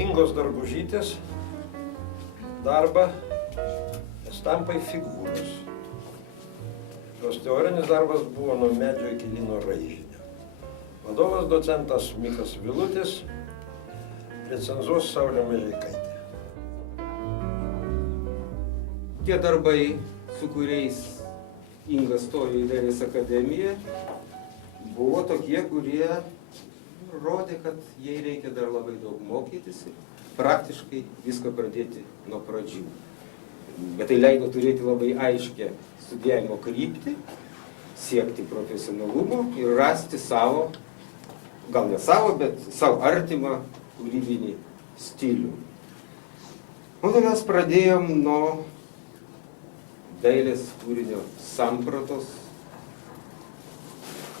Ingos Dargužytės darbą estampai figūros. Jos teorinis darbas buvo nuo medžio iki lino raižinio. Vadovas docentas Mikas Vilutis, recenzuos Saulė Mažeikaitė. Tie darbai, su kuriais Inga stojo į Dailės akademiją, buvo tokie, kurie rodė, kad jai reikia dar labai daug mokytis ir praktiškai viską pradėti nuo pradžių. Bet tai leido turėti labai aiškę studijavimo kryptį, siekti profesionalumo ir rasti savo, gal ne savo, bet savo artimą kūrybinį stilių. O tai mes pradėjom nuo dailės kūrinio sampratos,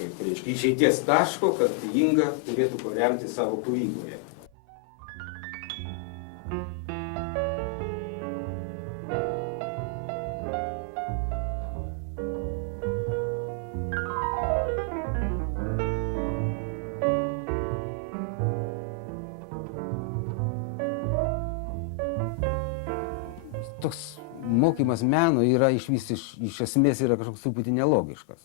kaip reiškia išeities taško, kad Inga turėtų ko remti savo kūryboje. Toks mokymas meno yra iš esmės yra kažkoks truputį nelogiškas.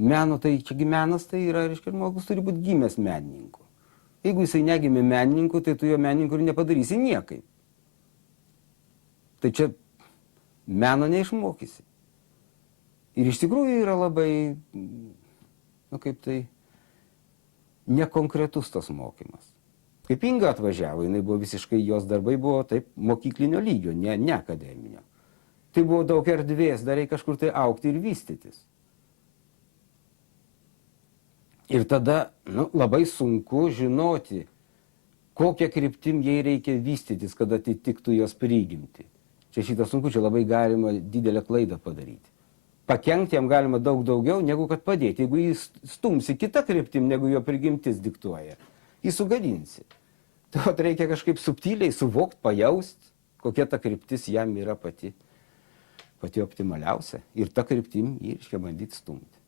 Meno tai, čiagi menas tai yra, reiškia, žmogus turi būti gimęs menininku. Jeigu jisai negimė menininku, tai tu jo menininku ir nepadarysi niekaip. Tai čia meno neišmokysi. Ir iš tikrųjų yra labai, kaip tai, nekonkretus tas mokymas. Kaip Inga atvažiavo, jinai buvo visiškai, jos darbai buvo taip mokyklinio lygio, ne akademinio. Tai buvo daug erdvės, dar reikia kažkur tai augti ir vystytis. Ir tada labai sunku žinoti, kokią kryptim jai reikia vystytis, kad atitiktų jos prigimtį. Čia šitą sunku, čia labai galima didelę klaidą padaryti. Pakenkti jam galima daug daugiau, negu kad padėti. Jeigu jis stumsi kitą kryptim, negu jo prigimtis diktuoja, jį sugadinsi. Tai reikia kažkaip subtiliai suvokti, pajausti, kokia ta kryptis jam yra pati optimaliausia. Ir ta kryptim jį reiškia bandyti stumti.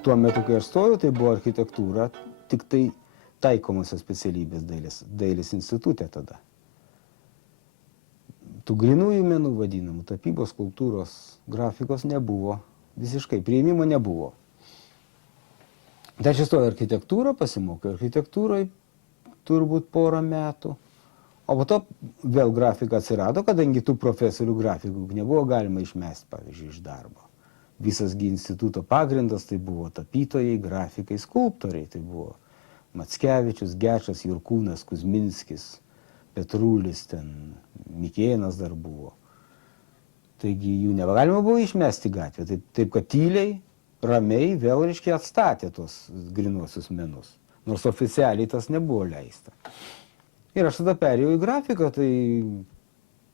Tuo metu, kai aš stojau, tai buvo architektūra, tik tai taikomosios specialybės dailės institute tada. Tų grynųjų menų vadinamų, tapybos, skulptūros, grafikos nebuvo, visiškai priėmimo nebuvo. Tai aš įstojau architektūrą, pasimokiau architektūroje turbūt porą metų, o po to vėl grafika atsirado, kadangi tų profesorių grafikų nebuvo galima išmesti, pavyzdžiui, iš darbo. Visas instituto pagrindas tai buvo tapytojai, grafikai, skulptoriai. Tai buvo Mackevičius, Gečas, Jurkūnas, Kuzminskis, Petrulis, Mikėnas dar buvo. Taigi jų negalima buvo išmesti gatvę. Taip kad tyliai, ramiai vėl reiškia atstatė tos grynuosius menus. Nors oficialiai tas nebuvo leista. Ir aš tada perėjau į grafiką,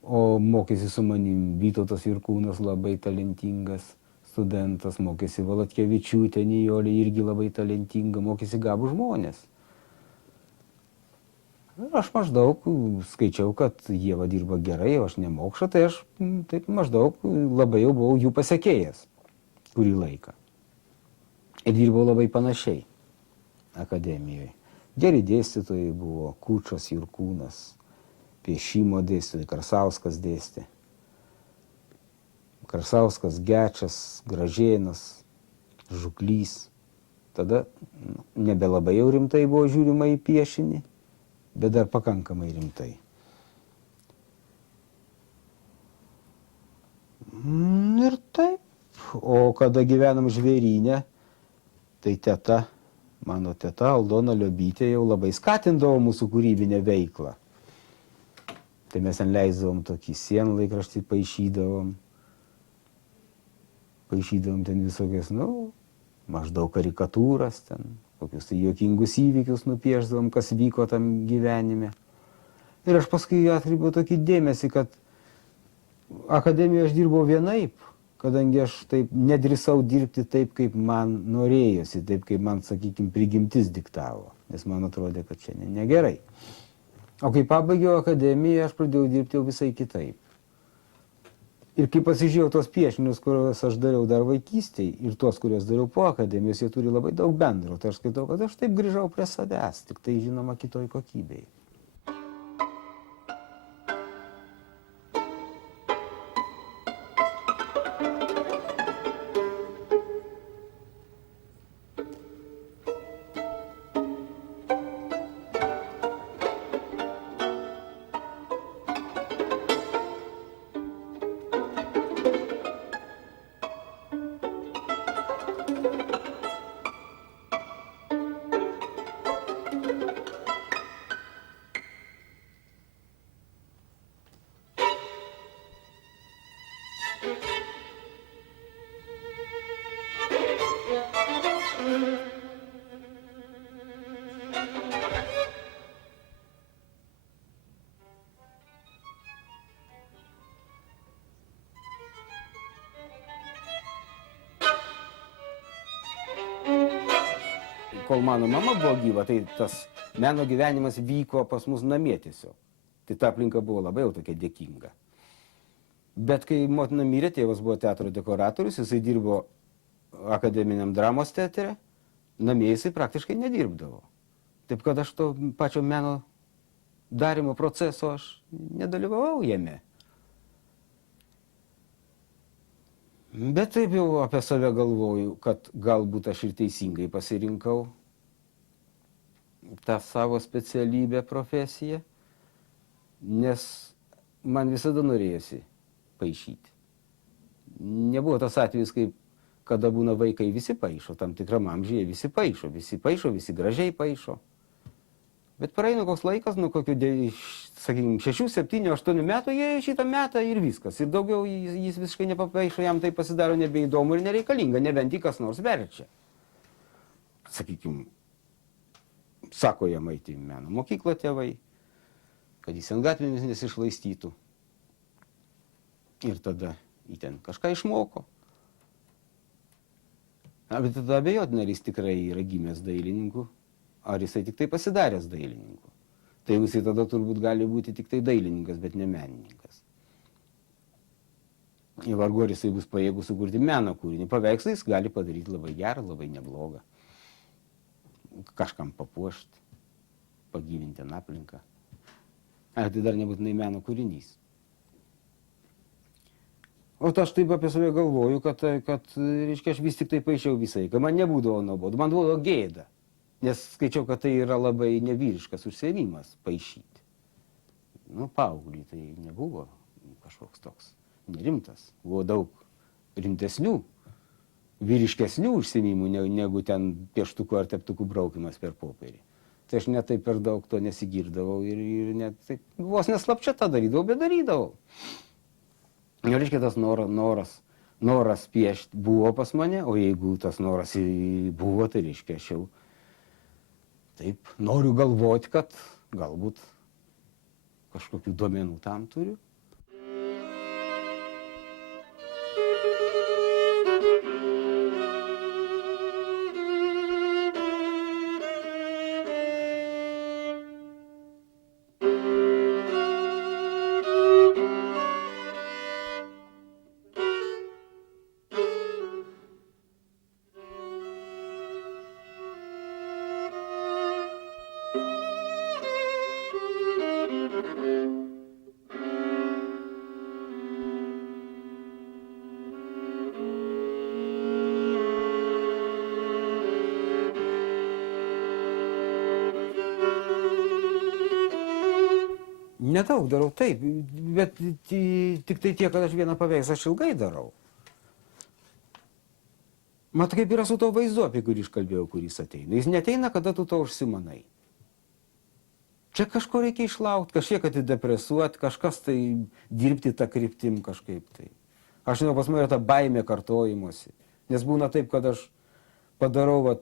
o mokėsi su manim Vytautas Jurkūnas, labai talentingas studentas, mokėsi Valatkevičiūtė, Nijolė irgi labai talentinga, mokėsi gabų žmonės. Ir aš maždaug skaičiau, kad jie dirba gerai, o aš nemokša, tai aš taip maždaug labai jau buvau jų pasekėjas kurį laiką. Ir dirbau labai panašiai akademijoje. Geri dėstytojai buvo Kučas, Jurkūnas, piešimo dėstytojai, Karsauskas dėstė. Karsauskas, Gečas, Gražėnas, Žuklys. Tada nebelabai jau rimtai buvo žiūrima į piešinį, bet dar pakankamai rimtai. Ir taip. O kada gyvenam Žvėryne, tai mano teta Aldona Liobytė jau labai skatindavo mūsų kūrybinę veiklą. Tai mes ten leisdavom tokį sienlaikraštį, paišydavom ten visokias, maždaug karikatūras, kokius tai juokingus įvykius nupiešdavom, kas vyko tam gyvenime. Ir aš paskui atkreipiau tokį dėmesį, kad akademijoje aš dirbau vienaip, kadangi aš taip nedrįsau dirbti taip, kaip man norėjosi, taip, kaip man, sakykime, prigimtis diktavo, nes man atrodė, kad čia negerai. O kai pabaigiau akademiją, aš pradėjau dirbti jau visai kitaip. Ir kai pasižiūrėjau tos piešinius, kuriuos aš dariau dar vaikystėje, ir tos, kuriuos dariau po akademijos, jie turi labai daug bendro. Tai aš skaitau, kad aš taip grįžau prie savęs, tik tai žinoma kitoj kokybėje. Kol mano mama buvo gyva, tai tas meno gyvenimas vyko pas mus namie tiesiog. Tai ta aplinka buvo labai jau tokia dėkinga. Bet kai motina mirė, tėvas buvo teatro dekoratorius, jisai dirbo akademiniam dramos teatre, namie jisai praktiškai nedirbdavo. Taip kad aš to pačio meno darimo proceso aš nedalyvavau jame. Bet taip jau apie save galvoju, kad galbūt aš ir teisingai pasirinkau tą savo specialybę, profesiją, nes man visada norėjosi paišyti. Nebuvo tas atvejis, kaip kada būna vaikai visi paišo, tam tikram amžiuje visi paišo, visi gražiai paišo. Bet praeina koks laikas, nu kokių, sakykime, 6, 7, 8 metų, jie šitą metą ir viskas. Ir daugiau jis visiškai nepapaišo, jam tai pasidaro nebeįdomu ir nereikalinga, nebent jį kas nors verčia. Sakykime, sako jam eiti į meno mokyklą tėvai, kad jis ant gatvėmis nesišlaistytų. Ir tada jį ten kažką išmoko. Bet tada abejotina, ar jis tikrai yra gimęs dailininku, ar jisai tik tai pasidaręs dailininku. Tai jisai tada turbūt gali būti tik tai dailininkas, bet ne menininkas. Ir vargu ar jisai bus pajėgus sukurti meno kūrinį. Paveikslą jis gali padaryti labai gerą, labai neblogą. Kažkam papuošti, pagyvinti ant aplinką. Ar tai dar nebūtinai meno kūrinys. O aš taip apie save galvoju, kad reiškia, aš vis tik tai paišiau visai, kad man nebūdavo nuobodu, man būdavo gėda. Nes skaičiau, kad tai yra labai nevyriškas užsiėmimas paišyti. Nu, paauglį tai nebuvo kažkoks toks nerimtas. Buvo daug rimtesnių, vyriškesnių užsiėmimų, negu ten pieštukų ar teptukų braukimas per popierį. Tai aš net taip per daug to nesigirdavau ir net taip, vos neslapčia tą darydavau, bet darydavau. Ir reiškia, tas noras piešti buvo pas mane, o jeigu tas noras buvo, tai reiškia, aš jau taip noriu galvoti, kad galbūt kažkokių duomenų tam turiu. Nedaug darau, taip, bet tik tai tiek, kad aš vieną paveikslą aš ilgai darau. Mat, kaip yra su to vaizdu, apie kurį aš kalbėjau, kuris ateina. Jis neteina, kada tu to užsimanai. Čia kažko reikia išlaukti, kažkiek atidepresuoti, kažkas tai dirbti tą kryptim kažkaip tai. Aš žinau, pas mane yra ta baimė kartojimuose. Nes būna taip, kad aš padarau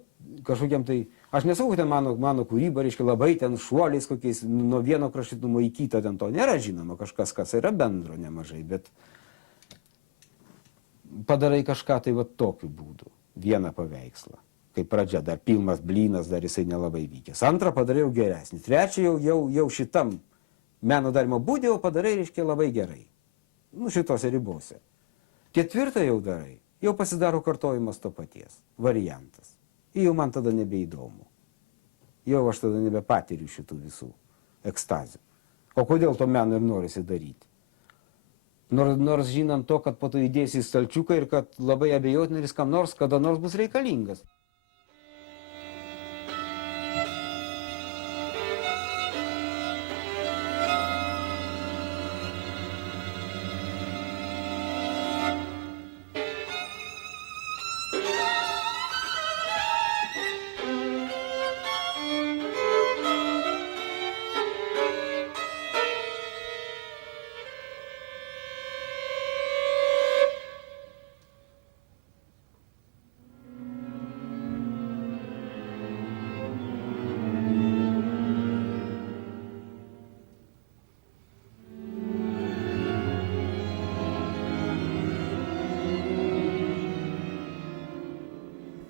kažkokiam tai... Aš nesakau, ten mano kūryba, reiškia, labai ten šuoliais kokiais, nuo vieno kraštutinumo į kitą, ten to nėra žinoma, kažkas, kas yra bendro nemažai, bet padarai kažką tai va tokiu būdu, vieną paveikslą. Kaip pradžia, dar pilnas blynas, dar jisai nelabai vykęs. Antrą padarai jau geresnį. Trečią jau šitam meno darymo būdė jau padarai, reiškia, labai gerai. Nu, šitose ribose. Ketvirtą jau darai, jau pasidaro kartojimas to paties, variantas. Ir jau man tada nebeįdomu. Jau aš tada nebepatiriu šitų visų ekstazių. O kodėl to meno ir norisi daryti? Nors žinant to, kad po to įdėsi į stalčiuką ir kad labai abejotinai ir kam nors kada nors bus reikalingas.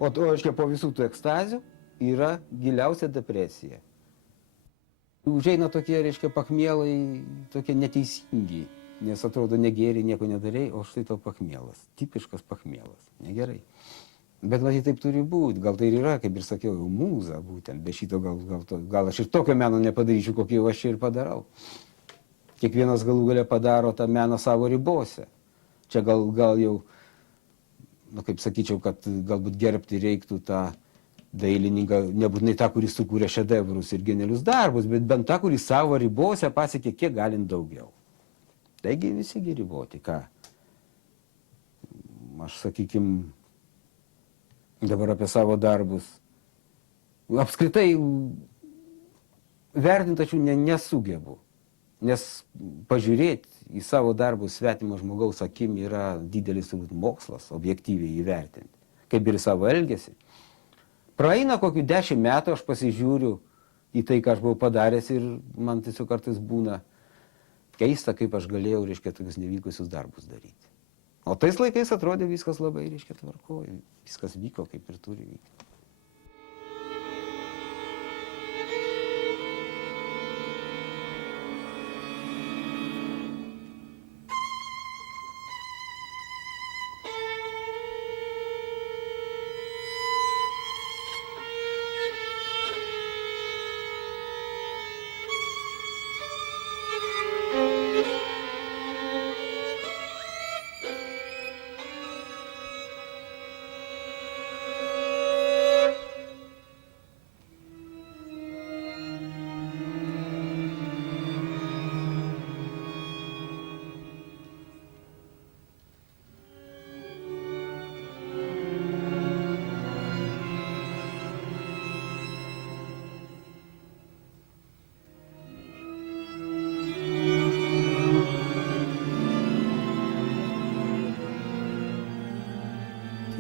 O reiškia, po visų tų ekstazių yra giliausia depresija. Užeina tokie, reiškia, pachmielai, tokie neteisingi, nes atrodo negėri, nieko nedarai, o štai to pachmielas. Tipiškas pachmielas. Negerai. Bet matyt, taip turi būti. Gal tai ir yra, kaip ir sakiau, jau mūza būtent. Be šito gal aš ir tokio meno nepadaryčiau, kokį jau aš čia ir padarau. Kiekvienas galų gale padaro tą meną savo ribose. Čia gal jau, nu, kaip sakyčiau, kad galbūt gerbti reiktų tą dailininką, nebūtinai tą, kuris sukūrė šedevrus ir genialius darbus, bet bent tą, kuris savo ribose pasiekė kiek galint daugiau. Taigi visi riboti, ką? Aš, sakykim, dabar apie savo darbus. Apskritai, vertinti aš jų nesugebu, nes pažiūrėti į savo darbus svetimo žmogaus akim yra didelis mokslas, objektyviai įvertinti, kaip ir savo elgesį. Praeina kokių 10 metų, aš pasižiūriu į tai, ką aš buvau padaręs ir man tiesiog kartais būna keista, kaip aš galėjau, reiškia, tokius nevykusius darbus daryti. O tais laikais atrodė viskas labai, reiškia, tvarkoja, viskas vyko, kaip ir turi vykti.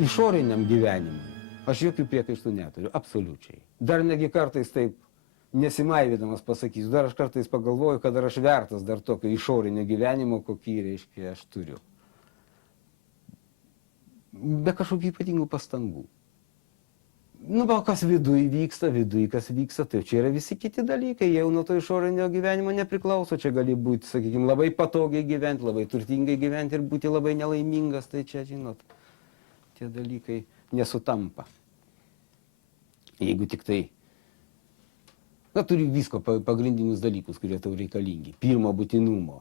Išoriniam gyvenimui aš jokių priekaištų neturiu, absoliučiai. Dar negi kartais taip nesimaivydamas pasakysiu, dar aš kartais pagalvoju, kad aš vertas dar tokio išorinio gyvenimo, kokį, reiškia, aš turiu. Be kažkokių ypatingų pastangų. Nu, kas viduj kas vyksta, tai čia yra visi kiti dalykai, jau nuo to išorinio gyvenimo nepriklauso, čia gali būti, sakykime, labai patogiai gyventi, labai turtingai gyventi ir būti labai nelaimingas, tai čia, žinot, tie dalykai nesutampa. Jeigu tik tai, na, turi visko, pagrindinius dalykus, kurie tau reikalingi, pirmo būtinumo.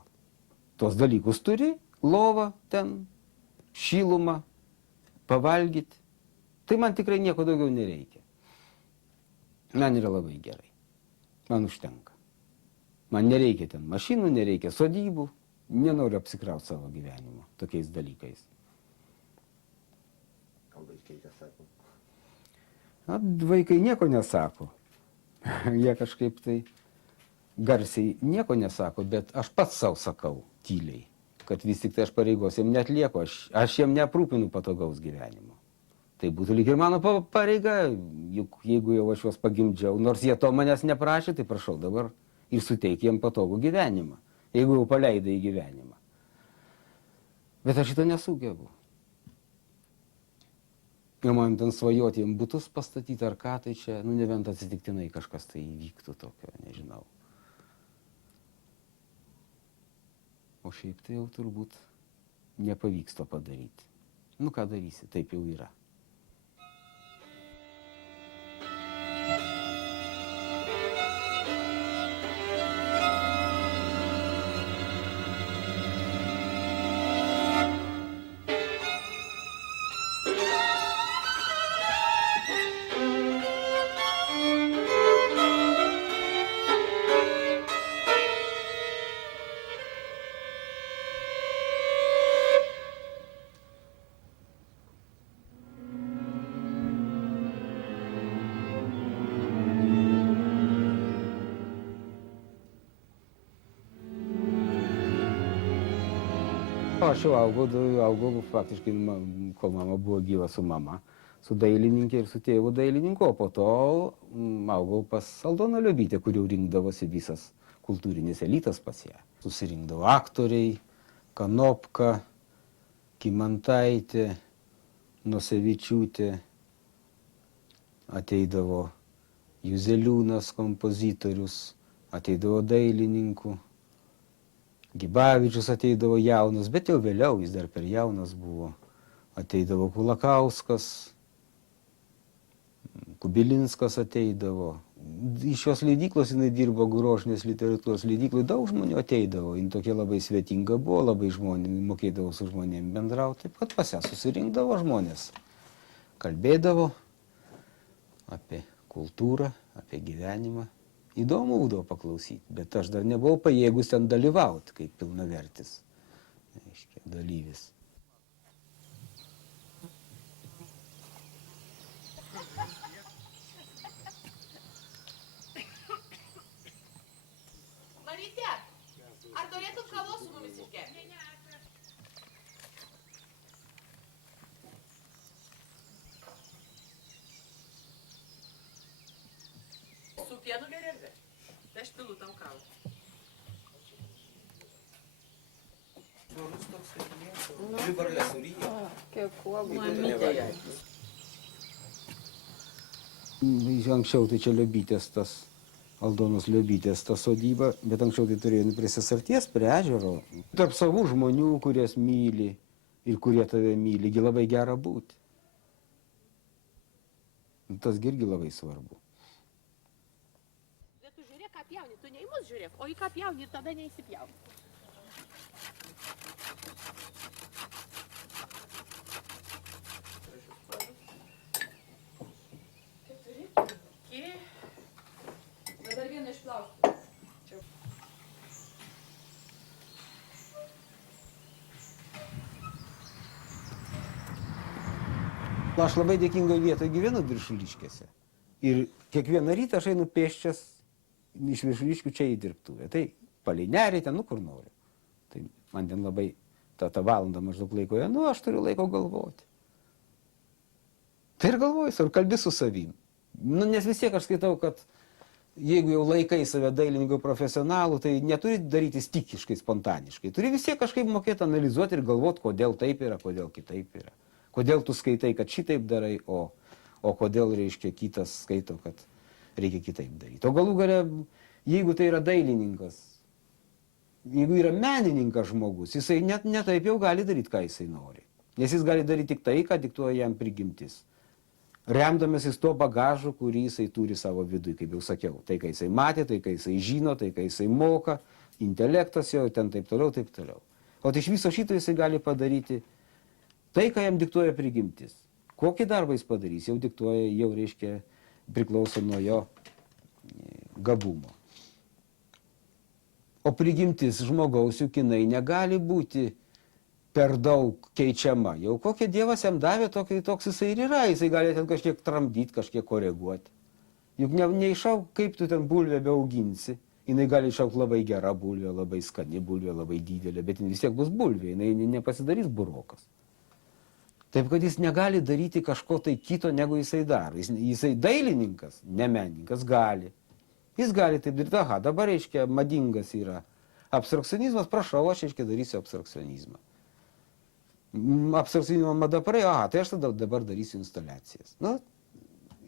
Tos dalykus turi, lovą ten, šilumą, pavalgyti. Tai man tikrai nieko daugiau nereikia. Man yra labai gerai. Man užtenka. Man nereikia ten mašinų, nereikia sodybų. Nenoriu apsikrauti savo gyvenimo tokiais dalykais. O vaikai ką sako? Na, vaikai nieko nesako. Jie kažkaip tai garsiai nieko nesako, bet aš pats savo sakau tyliai, kad vis tik tai aš pareigos jiem neatlieku, aš jiem neaprūpinu patogaus gyvenimo. Tai būtų lyg ir mano pareiga, juk jeigu jau aš juos pagimdžiau, nors jie to manęs neprašė, tai prašau dabar ir suteik jiem patogų gyvenimą, jeigu jau paleidai į gyvenimą. Bet aš šito nesugebu. Ir man ten svajoti, jiems būtus pastatyti ar ką, tai čia, nu, nebent atsitiktinai kažkas tai įvyktų tokio, nežinau. O šiaip tai jau turbūt nepavyks to padaryti. Nu, ką darysi, taip jau yra. Aš jau augau faktiškai, kol mama buvo gyva su mama, su dailininkė ir su tėvu dailininku, o po to augau pas Aldoną Liobytę, kur jau rinkdavosi visas kultūrinis elitas pas ją. Susirinkdavo aktoriai, Kanopka, Kymantaitė, Nosevičiūtė, ateidavo Juzeliūnas, kompozitorius, ateidavo dailininkų. Gibavičius ateidavo jaunas, bet jau vėliau, jis dar per jaunas buvo. Ateidavo Kulakauskas, Kubilinskas ateidavo. Iš šios leidyklos jinai dirbo grožinės literatūros leidyklai, daug žmonių ateidavo. Jin tokia labai svetinga buvo, labai mokėdavo su žmonėm bendrauti. Taip pat pas ją susirinkdavo žmonės. Kalbėdavo apie kultūrą, apie gyvenimą. Įdomu būdavo paklausyti, bet aš dar nebuvau pajėgus ten dalyvauti kaip pilnavertis dalyvis. Maryte, ar norėtum kavos su mumis išgerti? Su pienu geriau? Aš pilu tau kavą. Žorus toks, kad nieko. Dvi varlės suryja. Kiek kuo Mamytė jai. Anksčiau tai čia Liobytės tas, Aldonos Liobytės ta sodyba, bet anksčiau tai turėjo prie Sesarties, prie ežero. Tarp savų žmonių, kurias myli ir kurie tave myli, gi labai gera būti. Tas irgi labai svarbu. Tu žiūrėk, ką pjauni, tu ne į mus žiūrėk, o į ką pjauni ir tada neįsipjauni. Dabar vieną išplausti. Aš labai dėkingoje vietoje gyvenu Viršuliškėse. Ir kiekvieną rytą aš einu pėsčias iš Viršuliškių čia į dirbtuvę. Tai palei nerį ten, nu kur noriu. Tai man ten labai tą valandą maždaug laiko, nu aš turiu laiko galvoti. Tai ir galvoju, ir kalbi su savim. Nu, nes vis tiek aš skaitau, kad jeigu jau laikai save dailininko profesionalų, tai neturi daryti stikiškai, spontaniškai. Turi vis tiek kažkaip mokėti analizuoti ir galvoti, kodėl taip yra, kodėl kitaip yra. Kodėl tu skaitai, kad šitaip darai, o kodėl, reiškia, kitas skaito, kad reikia kitaip daryti. O galų gale, jeigu tai yra dailininkas, jeigu yra menininkas žmogus, jisai net taip jau gali daryti, ką jisai nori. Nes jis gali daryti tik tai, ką diktuoja jam prigimtis. Remdamasis tuo bagažu, kurį jisai turi savo vidui, kaip jau sakiau. Tai, ką jisai matė, tai, ką jisai žino, tai, ką jisai moka, intelektas jo, ten taip toliau, taip toliau. O iš viso šito jisai gali padaryti tai, ką jam diktuoja prigimtis. Kokį darbą jis padarys, jau diktuoja, jau reiškia, priklauso nuo jo gabumo. O prigimtis žmogaus juk jinai negali būti per daug keičiama. Jau kokie Dievas jam davė, toks jisai ir yra. Jisai gali ten kažkiek tramdyti, kažkiek koreguoti. Juk neišauk, kaip tu ten bulvę beauginsi. Jinai gali išaukti labai gera bulvė, labai skani bulvė, labai didelė, bet jin vis tiek bus bulvė, jinai nepasidarys burokas. Taip, kad jis negali daryti kažko tai kito, negu jisai daro. Jisai dailininkas, ne menininkas, gali. Jis gali taip daryti, aha, dabar, reiškia, madingas yra abstrakcionizmas, prašau, aš, reiškia, darysiu abstrakcionizmą. Apsvarstymo mada praėjo, aha, tai aš tada dabar darysiu instaliacijas. Nu,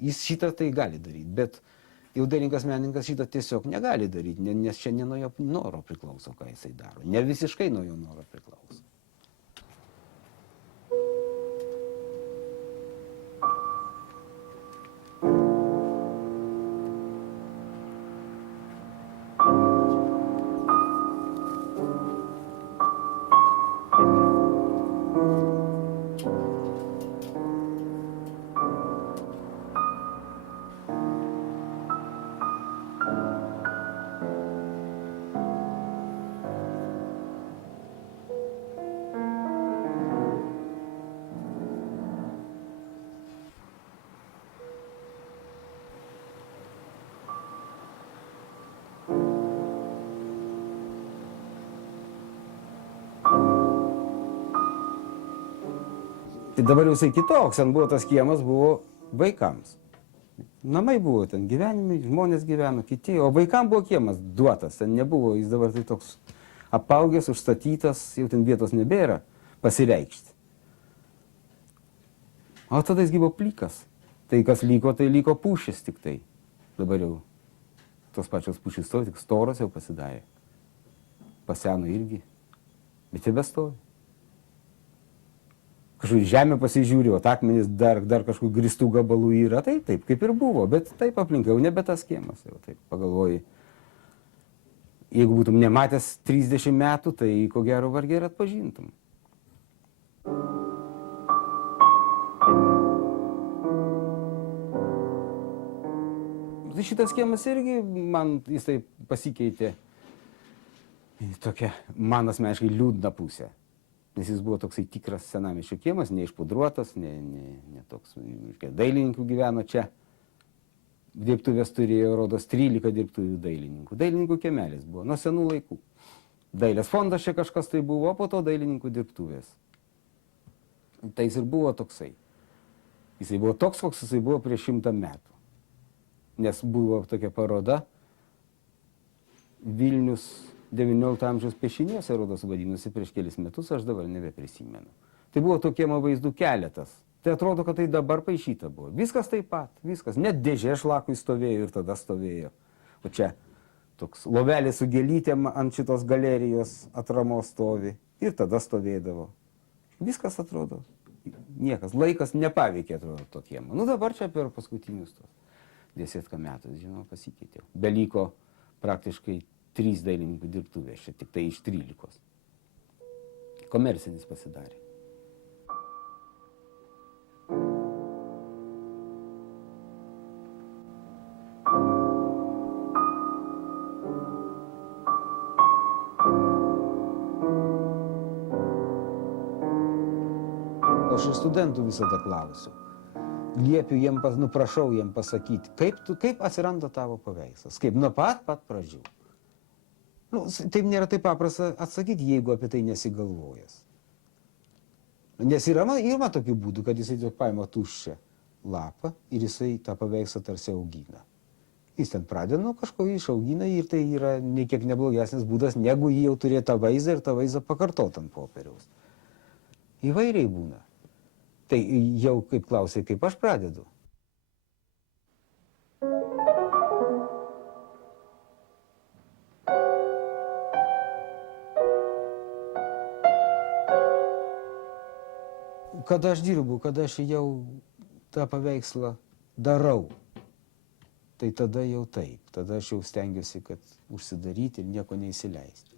jis šitą tai gali daryti, bet jau dailininkas menininkas šitą tiesiog negali daryti, nes čia ne nuo jo noro priklauso, ką jisai daro. Ne visiškai nuo jo noro priklauso. Tai dabar jau jisai kitoks, ten buvo tas kiemas, buvo vaikams. Namai buvo ten gyvenimai, žmonės gyveno, kiti, o vaikam buvo kiemas duotas, ten nebuvo, jis dabar tai toks apaugęs, užstatytas, jau ten vietos nebėra pasireikšti. O tada jis buvo plykas. Tai kas liko, tai liko pušis tik tai. Dabar jau tos pačios pušys stovi, tik storos jau pasidarė. Paseno irgi, bet tebe stovi. Kažkur žemė pasižiūri, o akmenys dar kažkokių gristų gabalų yra, tai taip kaip ir buvo, bet taip aplink jau nebe tas kiemas, jau taip pagalvoji. Jeigu būtum nematęs 30 metų, tai ko gero vargiai ir atpažintum. Šitas kiemas irgi man jisai pasikeitė į tokią man asmeniškai liūdną pusę. Nes jis buvo toksai tikras senamiesčio kiemas, neišpudruotas, ne toks, dailininkų gyveno čia. Dirbtuvės turėjo, rodos, 13 dirbtuvių dailininkų. Dailininkų kiemelis buvo, nuo senų laikų. Dailės fondas čia kažkas tai buvo, o po to dailininkų dirbtuvės. Tai jis ir buvo toksai. Jisai buvo toks, koks jisai buvo prieš 100 metų. Nes buvo tokia paroda Vilnius 19 amžiaus piešiniuose, rodos, vadinosi prieš kelis metus, aš dabar nebeprisimenu. Tai buvo tokie vaizdų keletas. Tai atrodo, kad tai dabar paišyta buvo. Viskas taip pat, viskas. Net dėžė šlakui stovėjo ir tada stovėjo. O čia toks lovelis su gėlytėm ant šitos galerijos atramos stovi ir tada stovėdavo. Viskas atrodo. Niekas, laikas nepaveikė, atrodo, tokiem. Nu dabar čia per paskutinius tos 10 metų, žinoma, pasikeitė. Beliko praktiškai 3 dailininkų dirbtuvės, čia tik tai iš 13. Komercinis pasidarė. Aš ir studentų visada klausiu. Liepiu jiem, prašau jiem pasakyti, kaip atsiranda tavo paveikslas, kaip nuo pat pradžių. Nu, taip nėra taip paprasta atsakyti, jeigu apie tai nesigalvojęs. Nes yra tokių būdų, kad jisai paima tuščią lapą ir jisai tą paveikslą tarsi augina. Jis ten pradeda nuo kažko išaugina ir tai yra niekiek neblogesnis būdas, negu jį jau turėti tą vaizdą ir tą vaizdą pakartot ant popieriaus. Įvairiai būna. Tai jau kaip klausai, kaip aš pradedu. Kada aš dirbu, kada aš jau tą paveikslą darau, tai tada jau taip. Tada aš jau stengiuosi, kad užsidaryti ir nieko neįsileisti.